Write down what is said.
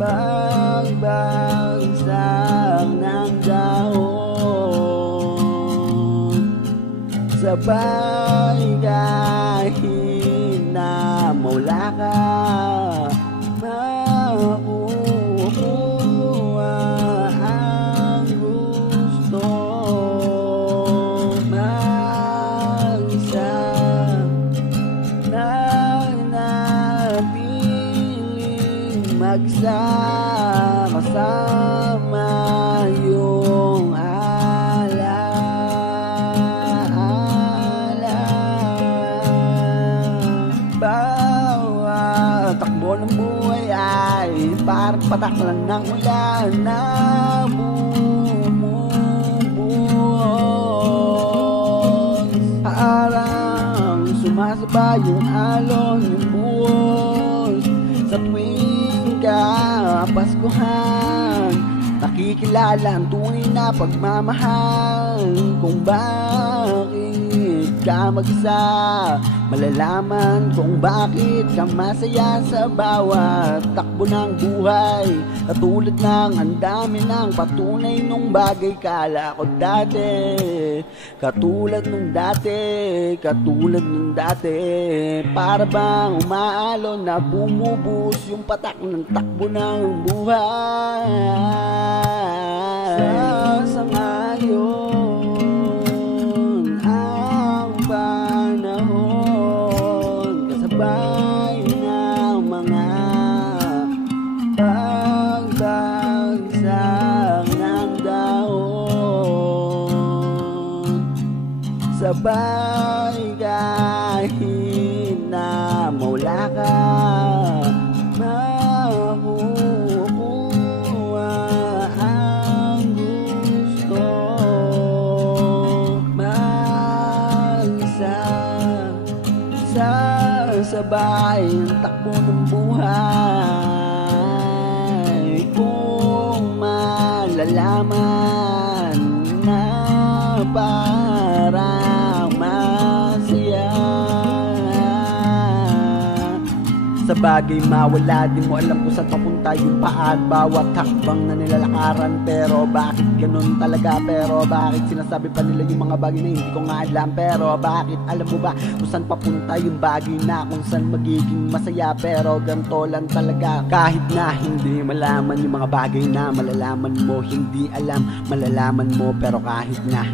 pagbagsak ng dahon, sabay kahit na mawala ka, makukuha ang gusto. Mag-isa nanatiling magsama-sama yung alaala. Bawat takbo ng buhay ay parang patak lang ng ulan na bumubuhos. Parang sumasabay yung alon, yung buhos. Sa tuwing kapaskuhan, nakikilala ang tunay na pagmamahal. Kung bakit ka mag-isa, malalaman kung bakit ka masaya sa bawat takbo ng buhay. Katulad ng ang dami ng patunay nung bagay kala ko dati. Katulad nung dati, katulad nung dati. Para bang umaalon na bumubus yung patak ng takbo ng buhay. Sa ngayon ang panahon, kasabay ng mga pagbagsak ng dahon, sabay kahit na mawala ka, makukuha ang gusto. Mag-isa sabay ang takbo ng buhay. Kung malalaman na parang masaya, sa bagay mawala, di mo alam kung saan papunta yung paa at bawat hakbang na nilalakaran. Pero bakit ganun talaga? Pero bakit sinasabi pa nila yung mga bagay na hindi ko nga alam? Pero bakit alam mo ba kung saan papunta yung bagay na kung saan magiging masaya? Pero ganito lang talaga, kahit na hindi malaman yung mga bagay na malalaman mo, hindi alam, malalaman mo. Pero kahit na